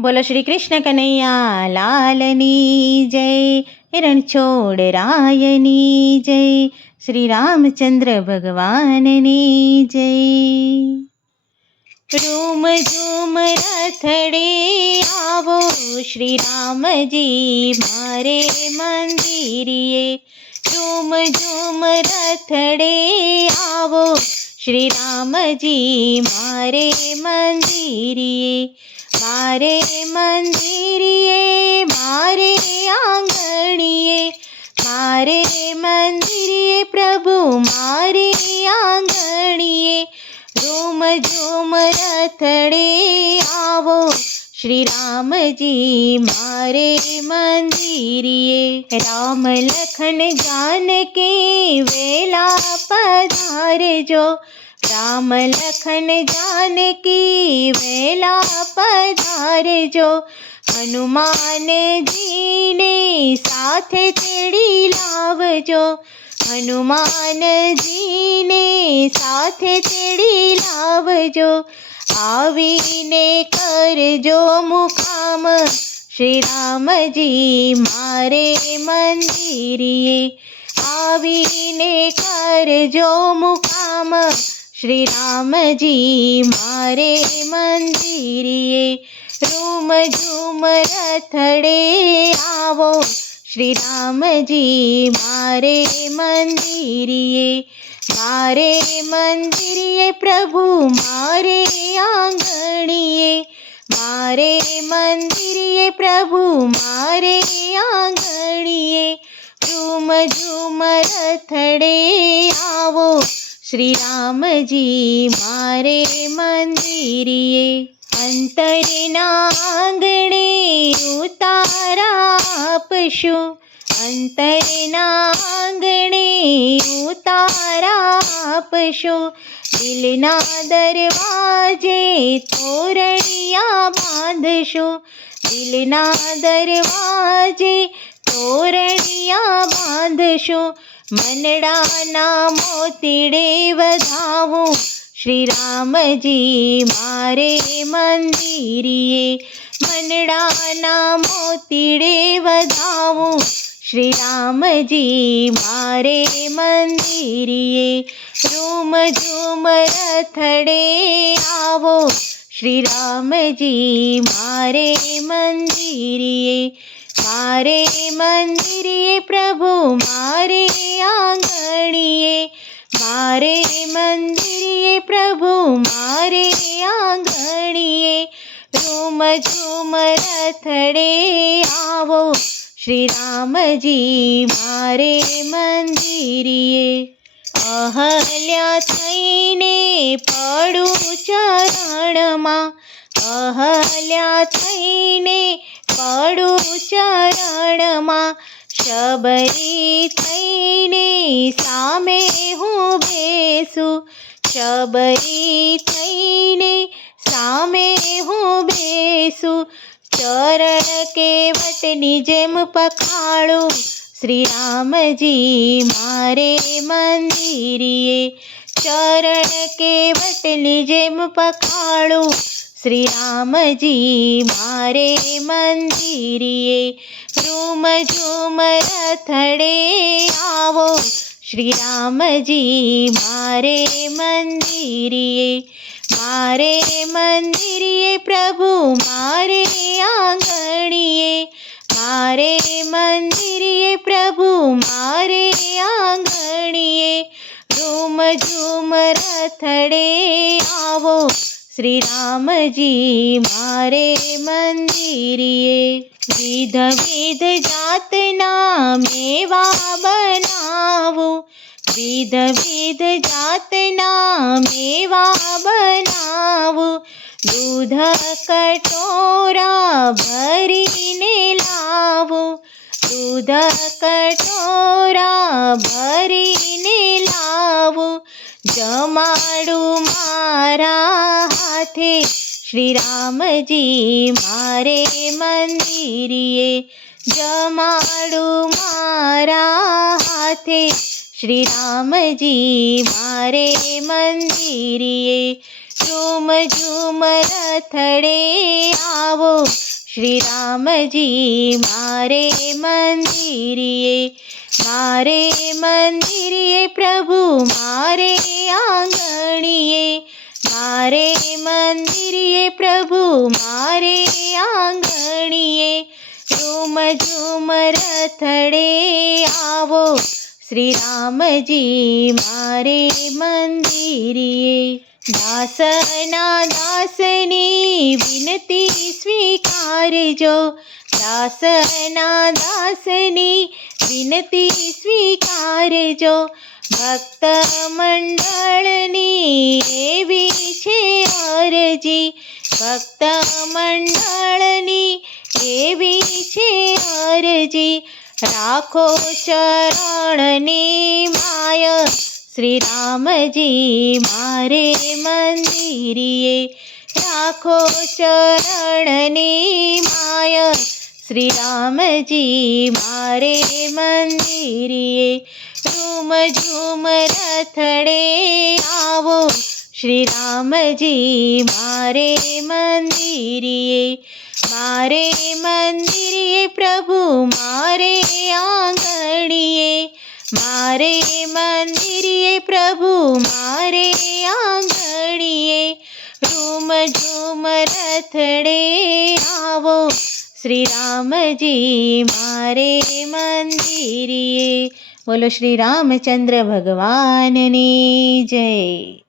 બોલો શ્રી કૃષ્ણ કનૈયા, લાલની જય રણછોડ રાયની જય, શ્રી રામચંદ્ર ભગવાનની જય. રૂમ ઝૂમ, રથડે આવો, શ્રી રામજી, મારે મંદિરીએ. રૂમ ઝૂમ, રથડે આવો શ્રી રામજી મારે મંદિરીએ મારે મંદિરીએ મારે આંગણીએ મારે મંદિરીએ પ્રભુ શ્રી રામજી મારે મંદિરિયે રામ લખન જાનકી વેલા પધારજો રામ લખન જાનકી વેલા પધારજો હનુમાનજીને સાથે તેડી લાવજો. હનુમાનજીને સાથે તેડી લાવજો. આવીને કરજો મુકામ. શ્રી રામજી મારે મંદિરીએ આવીને કરજો મુકામ. શ્રી રામજી મારે મંદિરીએ રૂમ ઝૂમ રથડે આવો. શ્રી રામજી મારે મંદિરિયે મારે મંદિરે પ્રભુ, મારે આંગણીએ. મારે મંદિરે પ્રભુ, મારે આંગણીએ. ઝૂમ ઝૂમ રથડે આવો. શ્રી રામજી મારે મંદિરે અંતરના આંગણે ઉતારા આપશો. અંતરના આંગણે ઉતારા આપશું. દિલના દરવાજે તોરણિયા બાંધશું. દિલના દરવાજે તોરણિયા બાંધશો. મનડાના મોતીડે વધાવું. શ્રી રામજી મારે મંદિરીએ મનડાના મોતીડે વધાવું. શ્રી રામજી મારે મંદિરીએ રૂમ ઝૂમ રથડે આવો. શ્રી રામજી મારે મંદિરીએ મારે મંદિરીએ પ્રભુ, મારે આંગણીએ, મારે મંદિરીએ પ્રભુ, મારે આંગણીએ. રૂમ ઝૂમ રથડે આવો. શ્રી રામજી મારે મંદિરીએ અહલ્યા થઈને પડું ચરણમાં. અહલ્યા થઈને પડું ચરણમાં. શબરી થઈને સામે હું બેસું. શબરી થઈને સામે હું બેસું. ચરણ કેવટની જેમ પખાળું? શ્રી રામજી મારે મંદિરીએ ચરણ કેવટની જેમ પખાડું શ્રી રામજી મારે મંદિરીએ રૂમ ઝૂમ રથડે આવો? શ્રી રામજી મારે મંદિરીએ મારે મંદિરીએ પ્રભુ, મારે આંગણીએ, મારે મંદિરે પ્રભુ, મારે આંગણીએ. રૂમ ઝૂમ, રથડે આવો શ્રી રામજી મારે મંદિરે વિધ વિધ જાતના મેવા બનાવું, વિધ વિધ જાતના મેવા બનાવું. દૂધ કટોરા ભરીને લાવો. દૂધ કટોરા ભરીને લાવું. જમાડું મારા હાથે. શ્રી રામજી મારે મંદિરીએ. જમાડું મારા હાથે. શ્રી રામજી મારે મંદિરિયે ઝૂમ ઝૂમ રથડે આવો. શ્રી રામજી મારે મંદિરિયે મારે મંદિરિયે પ્રભુ, મારે આંગણીએ, મારે મંદિરિયે પ્રભુ, મારે આંગણીએ. ઝૂમ ઝૂમ રથડે આવો. શ્રી રામજી મારે મંદિરિયે દાસના દાસની વિનતી સ્વીકારજો. દાસના દાસની વિનતી સ્વીકારજો. ભક્ત મંડળની એવી છે અરજી. ભક્ત મંડળની એવી છે અરજી. રાખો શરણની માય શ્રી રામજી મારે મંદિરીએ રાખો ચરણની માય. શ્રી રામજી મારે મંદિરીએ રૂમ ઝૂમ રથડે આવો. શ્રી રામજી મારે મંદિરીએ મારે મંદિરીએ પ્રભુ, મારે આંગણીએ મારે મંદિરીએ પ્રભુ, મારે આંગણીએ રૂમ ઝૂમ રથડે આવો. શ્રી રામજી મારે મંદિરીએ બોલો શ્રી રામચંદ્ર ભગવાનની જય.